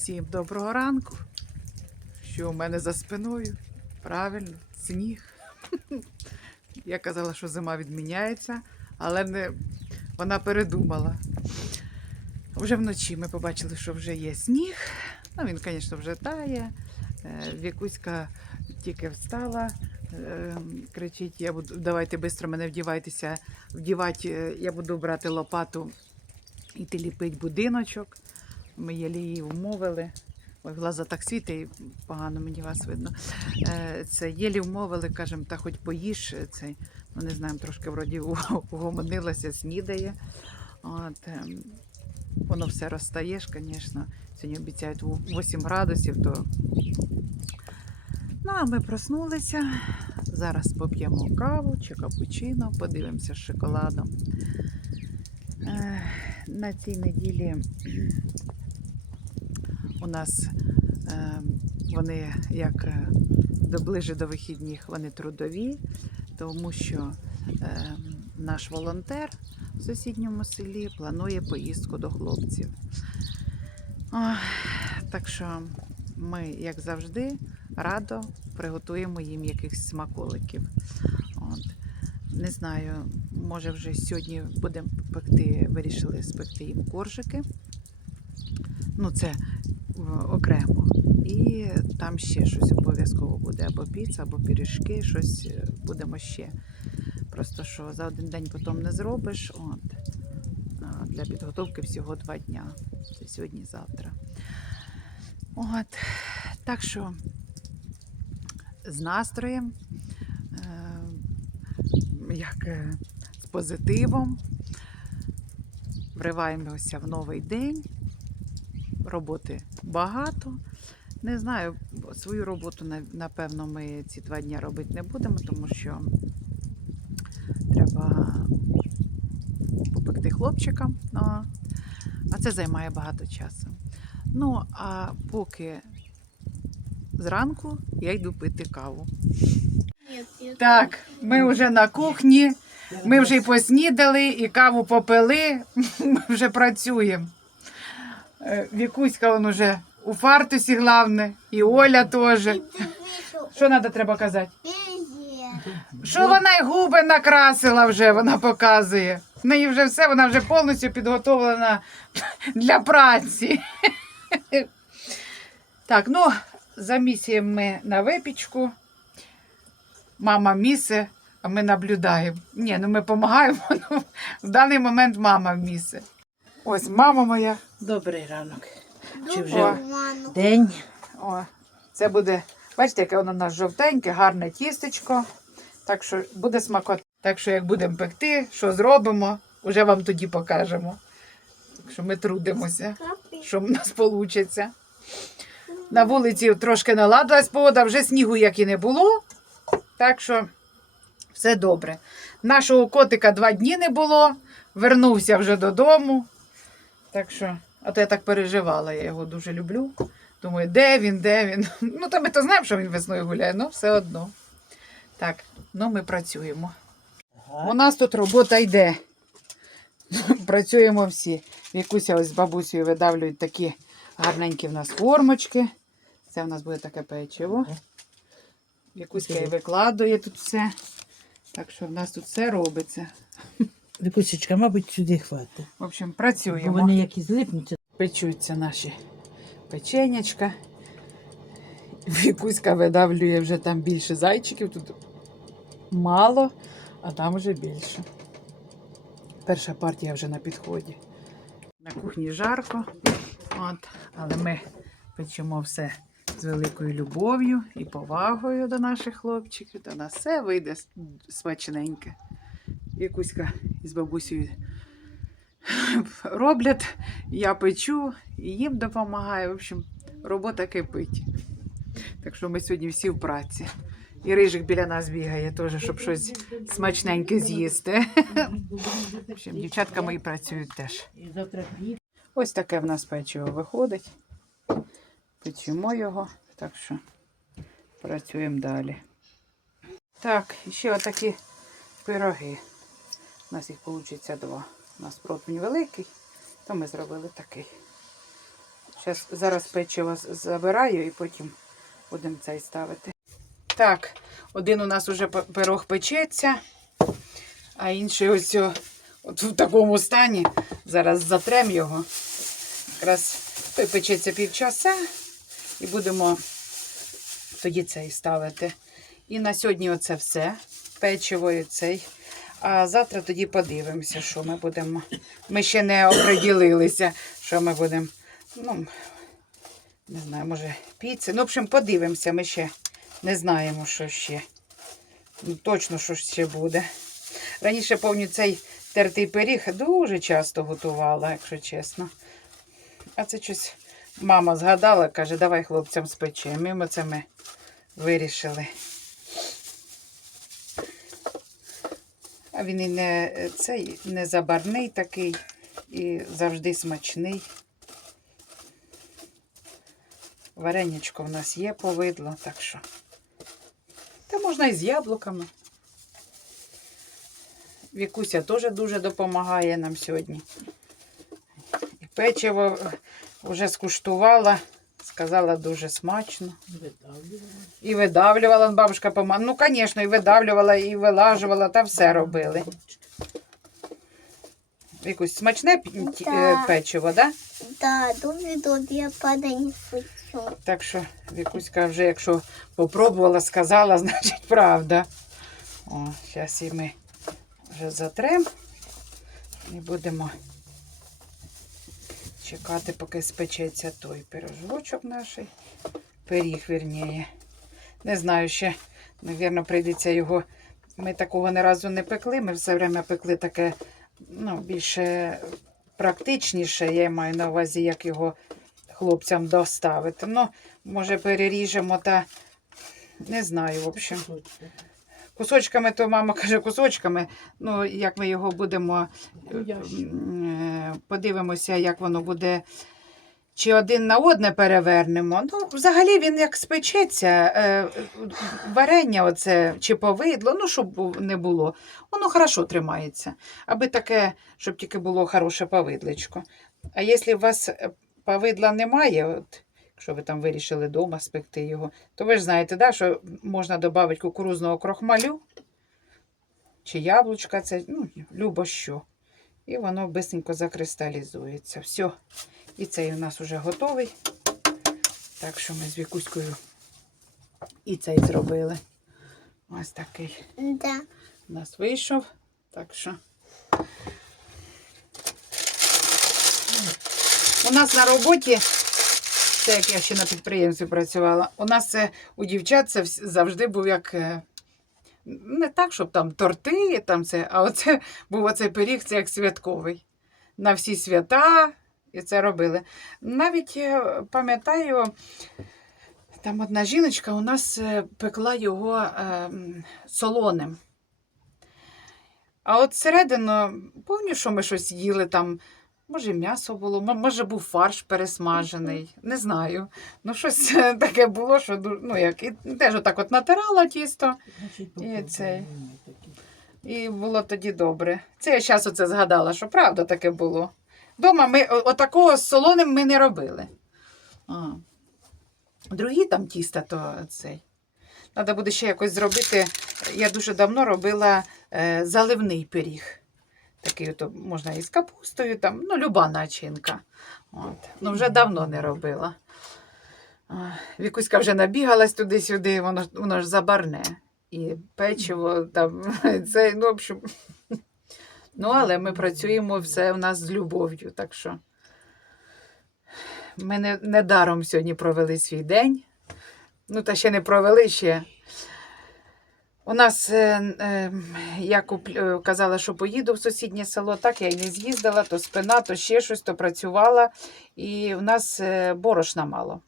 Всім доброго ранку. Що у мене за спиною? Правильно, сніг. Я казала, що зима відміняється, але не... вона передумала. Вже вночі ми побачили, що вже є сніг. Ну, він, звісно, вже тає. Е, Вікуська тільки встала, е, кричить: я буду, давайте швидко мене вдівайтеся, вдівати, е, я буду брати лопату іти ліпить будиночок. Ми єлі її вмовили. Ой, глаза так світить, погано мені вас видно. Е, Це єлі вмовили, кажемо, та хоч поїж е, цей. Ну, не знаємо, трошки вроді угомонилася, снідає. От, ем, воно все розстаєш, звісно. Сьогодні обіцяють ву- 8 градусів, то. Ну, а ми проснулися. Зараз поп'ємо каву чи капучино, подивимося з шоколадом. На цій неділі у нас е, вони як е, ближе до вихідних, вони трудові, тому що е, наш волонтер в сусідньому селі планує поїздку до хлопців. Так що ми, як завжди, радо приготуємо їм якихось смаколиків. Не знаю, може вже сьогодні будемо пекти, вирішили спекти їм коржики. Ну, це окремо. І там ще щось обов'язково буде, або піца, або пиріжки, щось е, будемо ще. Просто що за один день потім не зробиш. От. Для підготовки всього два дня. Це сьогодні, завтра. От. Так що з настроєм, е, як е, з позитивом. Вриваємося в новий день. Роботи багато. Не знаю, свою роботу, напевно, ми ці два дні робити не будемо, тому що треба попекти хлопчикам. А, а це займає багато часу. Ну, а поки зранку я йду пити каву. Так, ми вже на кухні, ми вже й поснідали, і каву попили, ми вже працюємо. Е, Вікуська он уже у фартусі головне, і Оля теж. Що треба треба казати? Що вона й губи накрасила вже, вона показує. В неї вже все, вона вже повністю підготовлена для праці. Так, ну, замісуємо ми на випічку. Мама місе, а ми наблюдаємо. Ні, ну ми допомагаємо. Ну, в даний момент мама місе. Ось мама моя. Добрий ранок. Чи О. вже день? О, це буде, бачите, яке воно у нас жовтеньке, гарне тістечко. Так що буде смакота. Так що, як будемо пекти, що зробимо, вже вам тоді покажемо. Так що ми трудимося, що в нас вийде. На вулиці трошки наладилась погода, вже снігу як і не було. Так що все добре. Нашого котика два дні не було, вернувся вже додому. Так що, а то я так переживала, я його дуже люблю. Думаю, де він, де він. Ну, то ми то знаємо, що він весною гуляє, але все одно. Так, ну ми працюємо. У нас тут робота йде. Працюємо всі. Вікуся ось з бабусею видавлюють такі гарненькі в нас формочки. Це в нас буде таке печиво. Вікуська і викладує тут все. Так що в нас тут все робиться. Викусічка, мабуть, сюди хватить. В общем, Бо працюємо. вони як і злипнуться. печуться наші печенячка. Вікуська видавлює вже там більше зайчиків. Тут мало, а там вже більше. Перша партія вже на підході. На кухні жарко, от, але ми печемо все з великою любов'ю і повагою до наших хлопчиків. До нас все вийде смачненьке. Вікуська із бабусею роблять, я печу і їм допомагаю. В общем, робота кипить. Так що ми сьогодні всі в праці. І рижик біля нас бігає теж, щоб щось смачненьке з'їсти. В общем, дівчатка мої працюють теж. Ось таке в нас печиво виходить. Печемо його, так що працюємо далі. Так, ще отакі пироги. У нас їх вийде два. У нас противень великий, то ми зробили такий. Щас, зараз печиво забираю і потім будемо цей ставити. Так, один у нас уже пирог печеться, а інший ось от в такому стані. Зараз затрем його. Якраз печеться півчаса і будемо тоді цей ставити. І на сьогодні оце все. Печиво і цей. А завтра тоді подивимося, що ми будемо. Ми ще не оприділилися, що ми будемо. Ну, не знаю, може, піци. Ну, в общем, подивимося, ми ще не знаємо, що ще. Ну, точно, що ще буде. Раніше, пам'ятаю, цей тертий пиріг дуже часто готувала, якщо чесно. А це щось мама згадала, каже, давай хлопцям спечемо. І ми це ми вирішили. А він і не цей не забарний такий, і завжди смачний. Вареничко в нас є повидло, так що. Та можна і з яблуками. Вікуся теж дуже допомагає нам сьогодні. І печиво вже скуштувала, сказала дуже смачно. І видавлювала, бабушка помагала. Ну, звісно, і видавлювала, і вилажувала, та все робили. Якусь смачне ті- е, Да. печиво, да? Да, дуже добре падає хочу. Так що Вікуська вже, якщо попробувала, сказала, значить правда. О, зараз і ми вже затрем і будемо чекати, поки спечеться той пирожочок наш. Пиріг, вірніє. Не знаю ще, мабуть, прийдеться його. Ми такого ні разу не пекли. Ми все время пекли таке ну, більше практичніше. Я маю на увазі, як його хлопцям доставити. Ну, може, переріжемо та не знаю, в общем. Кусочками, то мама каже, кусочками. Ну, як ми його будемо, е, е, подивимося, як воно буде. Чи один на одне перевернемо. Ну, взагалі він як спечеться, е, варення оце, чи повидло, ну, щоб не було, воно хорошо тримається. Аби таке, щоб тільки було хороше повидличко. А якщо у вас повидла немає, от, якщо ви там вирішили вдома спекти його, то ви ж знаєте, да, що можна додати кукурузного крохмалю чи яблучка, це ну, любо що. І воно бисенько закристалізується. Все. І цей у нас вже готовий. Так що ми з Вікуською і цей зробили. Ось такий Да. у нас вийшов. Так що. У нас на роботі, це як я ще на підприємстві працювала, у нас це у дівчат це завжди був як. е, Не так, щоб там торти, там це, а оце був оцей пиріг, це як святковий. На всі свята і це робили. Навіть е, пам'ятаю, там одна жіночка у нас е, пекла його е, солоним. А от всередину, пам'ятаю, що ми щось їли там. Може, м'ясо було, може, був фарш пересмажений. Не знаю. Ну, щось таке було, що ну, як, і теж отак от натирала тісто, І цей. і було тоді добре. Це я зараз оце згадала, що правда таке було. Дома ми отакого з солоним ми не робили. А. Другі там тіста, то цей. Треба буде ще якось зробити. Я дуже давно робила е, заливний пиріг. Такий от, можна і з капустою, там, ну, люба начинка. От. Ну, вже давно не робила. Вікуська вже набігалась туди-сюди, воно, воно ж забарне. І печиво, там, це, ну, в общем. Ну, але ми працюємо все у нас з любов'ю, так що ми не, не даром сьогодні провели свій день. Ну, та ще не провели ще. У нас, е, е, я е, казала, що поїду в сусіднє село, так я й не з'їздила, то спина, то ще щось, то працювала. І в нас борошна мало.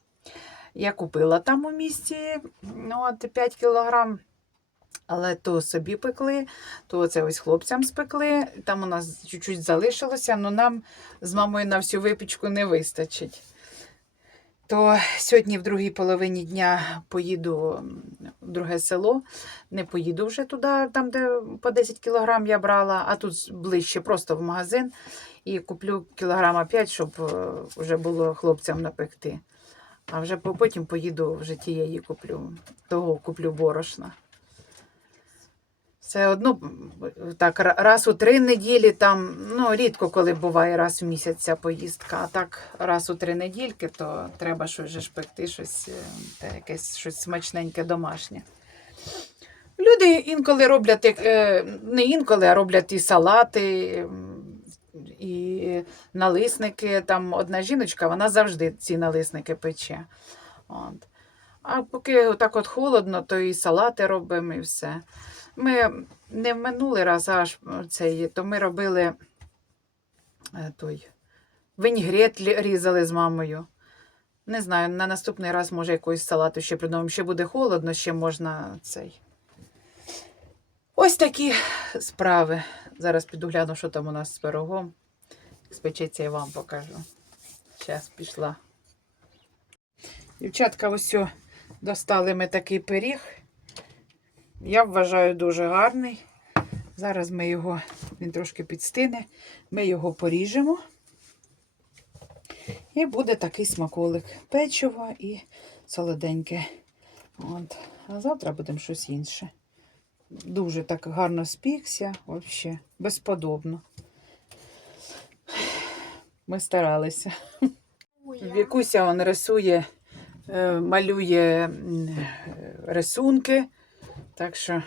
Я купила там у місті ну, от 5 кілограм. Але то собі пекли, то це ось хлопцям спекли. Там у нас чуть-чуть залишилося, але нам з мамою на всю випічку не вистачить. То сьогодні, в другій половині дня, поїду в друге село. Не поїду вже туди, там, де по 10 кілограм я брала, а тут ближче, просто в магазин. І куплю кілограма 5, щоб е, вже було хлопцям напекти. А вже по- потім поїду вже тієї куплю. Того куплю борошна. Все одно так раз у три неділі, там, ну, рідко коли буває раз в місяць ця поїздка, а так раз у три недільки, то треба щось ж щось, е, та якесь щось смачненьке домашнє. Люди інколи роблять, е, не інколи, а роблять і салати, і налисники. Там одна жіночка, вона завжди ці налисники пече. От. А поки так от холодно, то і салати робимо, і все. Ми не в минулий раз, аж цей, то ми робили е, той винігрет різали з мамою. Не знаю, на наступний раз, може, якогось салату ще придумаємо. Ще буде холодно, ще можна цей. Ось такі справи. Зараз піду гляну, що там у нас з пирогом. Спечеться і вам покажу. Зараз пішла. Дівчатка, ось достали ми такий пиріг. Я вважаю дуже гарний. Зараз ми його, він трошки підстине, ми його поріжемо. І буде такий смаколик. Печиво і солоденьке. От. А завтра будемо щось інше. Дуже так гарно спікся, взагалі, безподобно. Ми старалися. Вікуся он рисує, малює е, рисунки. Так що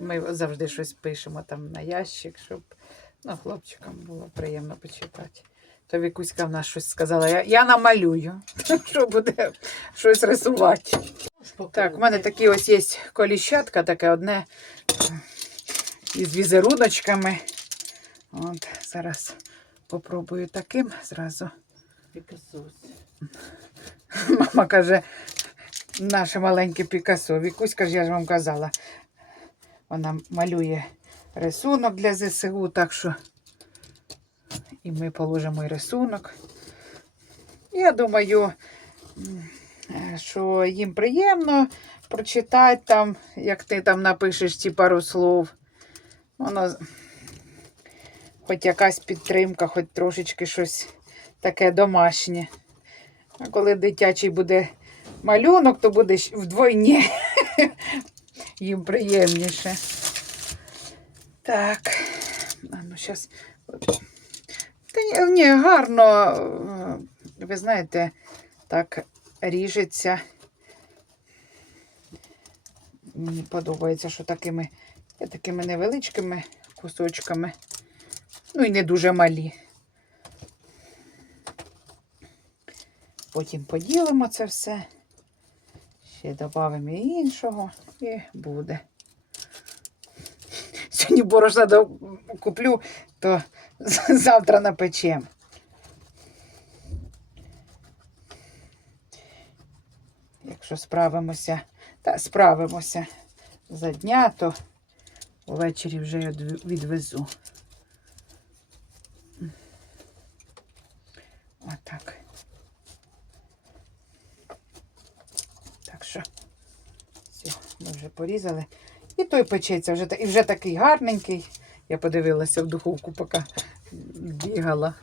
ми завжди щось пишемо там на ящик, щоб ну, хлопчикам було приємно почитати. То Вікуська в нас щось сказала, я, я намалюю, що буде щось рисувати. Так, у мене такі ось є коліщатка, таке одне е, із візеруночками. От, зараз попробую таким зразу. Мама каже, наше маленьке Пікасо. Вікуська ж я ж вам казала. Вона малює рисунок для ЗСУ, так що і ми положимо і рисунок. Я думаю, що їм приємно прочитати там, як ти там напишеш ці пару слов. Воно хоч якась підтримка, хоч трошечки щось таке домашнє. А коли дитячий буде малюнок, то буде вдвойні їм приємніше. Так. А ну, щас. Та ні, гарно, ви знаєте, так ріжеться. Мені подобається, що такими, такими невеличкими кусочками. Ну і не дуже малі. Потім поділимо це все. Ще додамо іншого і буде. Сьогодні борошна куплю, то завтра напечем. Якщо справимося, та справимося за дня, то ввечері вже відвезу. Отак. Так все, ми вже порізали. І той печеться вже, і вже такий гарненький. Я подивилася в духовку, поки бігала.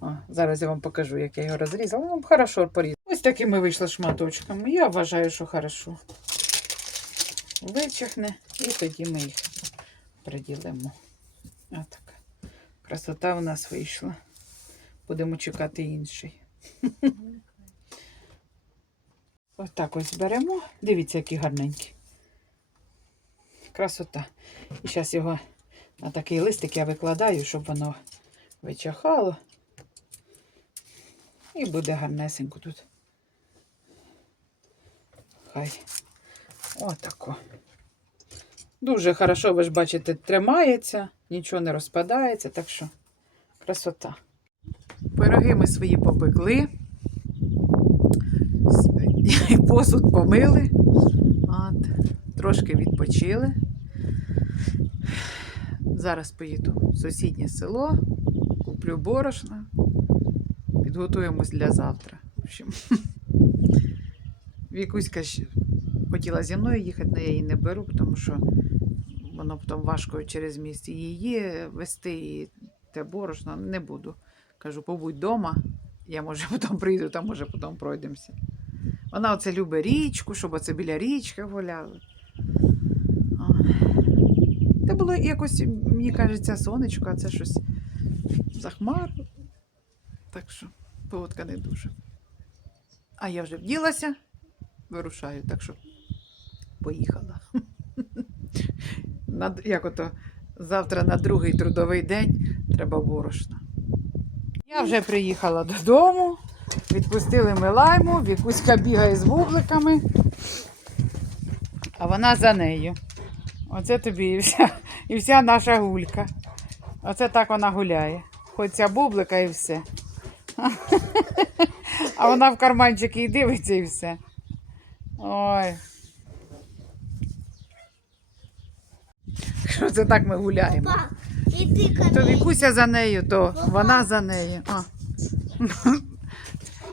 О, зараз я вам покажу, як я його розрізала. Ну, хорошо порізала. Ось такими вийшло шматочками. Я вважаю, що хорошо. Вичихне, і тоді ми їх приділимо. Отак. Красота в нас вийшла. Будемо чекати інший. Ось так ось беремо. Дивіться, який гарненький. Красота. І зараз його на такий листик я викладаю, щоб воно вичахало. І буде гарнесенько тут. Хай. Отако. Дуже хорошо, ви ж бачите, тримається, нічого не розпадається, так що красота. Пироги ми свої попекли. Посуд помили. От, трошки відпочили. Зараз поїду в сусіднє село, куплю борошна, підготуємось для завтра. В общем, Вікуська хотіла зі мною їхати, але я її не беру, тому що воно потім важко через місць її вести і те борошно, не буду. Кажу, побудь вдома, я може потім прийду, там може потім пройдемося. Вона оце любить річку, щоб оце біля річки гуляли. Це було якось, мені кажеться, сонечко, а це щось захмар. Так що погодка не дуже. А я вже вділася, вирушаю, так що поїхала. На, як ото завтра на другий трудовий день треба борошна. Я вже приїхала додому, відпустили Милайму, Вікуська бігає з бубликами, а вона за нею. Оце тобі і вся, і вся наша гулька. Оце так вона гуляє. Хоч ця бублика і все. А вона в карманчики і дивиться і все. Ой. Що це так ми гуляємо? Па, іди То. Вікуся за нею, то вона за нею. А.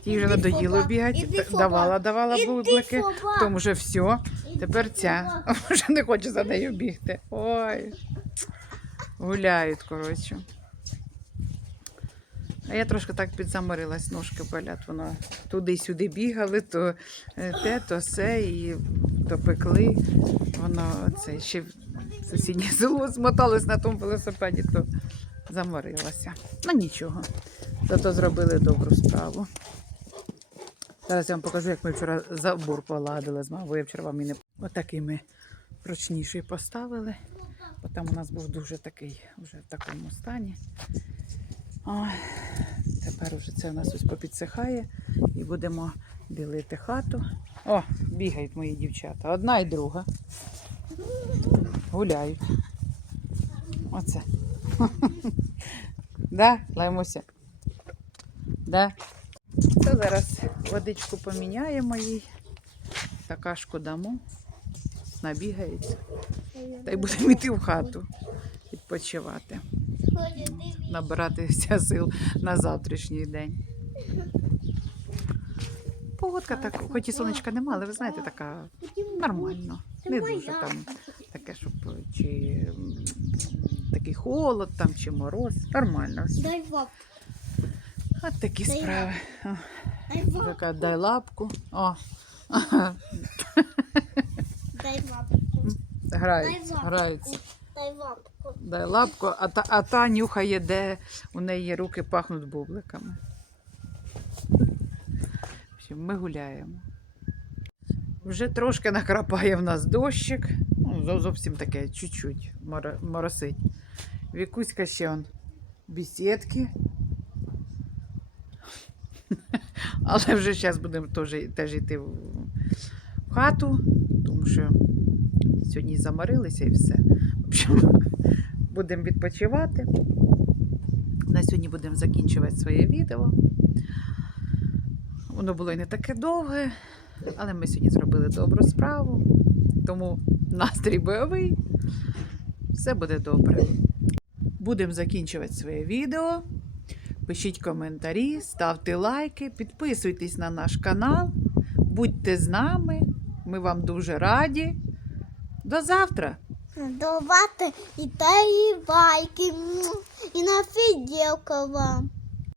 Їй вже надоїло бігати. Давала, давала бублики. Тому вже все. Тепер ця вже не хоче за нею бігти. Ой. Гуляють, коротше. А я трошки так підзаморилась, ножки болять. Воно туди-сюди бігали, то е, те, то все, і то пекли. Воно це ще в сусіднє село змоталось на тому велосипеді, то заморилася. Ну нічого. Зато зробили добру справу. Зараз я вам покажу, як ми вчора забор поладили з мамою. Я вчора вам і не отакий ми прочніший поставили. Бо там у нас був дуже такий, вже в такому стані. Ой, тепер уже це у нас ось попідсихає і будемо білити хату. О, бігають мої дівчата. Одна і друга. Гуляють. Оце. Да, лаймося. Да. То зараз водичку поміняємо їй. Така дамо. Набігається. Та й будемо йти в хату відпочивати набиратися сил на завтрашній день. Погодка так, хоч і сонечка нема, але ви знаєте, така нормально. Не дуже там таке, щоб чи такий холод там, чи мороз. Нормально. Лапку. От такі справи. Лапку. Така дай лапку. О, Дай лапку. граються. Дай лапку. Дай лапку, а та, а та нюхає, де у неї руки пахнуть бубликами. В общем, Ми гуляємо. Вже трошки накрапає в нас дощик. Ну, зовсім таке, чуть-чуть моро- моросить. Вікуська ще он бесідки. Але вже зараз будемо теж, теж йти в хату, тому що сьогодні заморилися і все. Будемо відпочивати. На сьогодні будемо закінчувати своє відео. Воно було і не таке довге, але ми сьогодні зробили добру справу. Тому настрій бойовий. Все буде добре. Будемо закінчувати своє відео. Пишіть коментарі, ставте лайки, підписуйтесь на наш канал. Будьте з нами. Ми вам дуже раді. До завтра! Давати і та і байки. І на вам.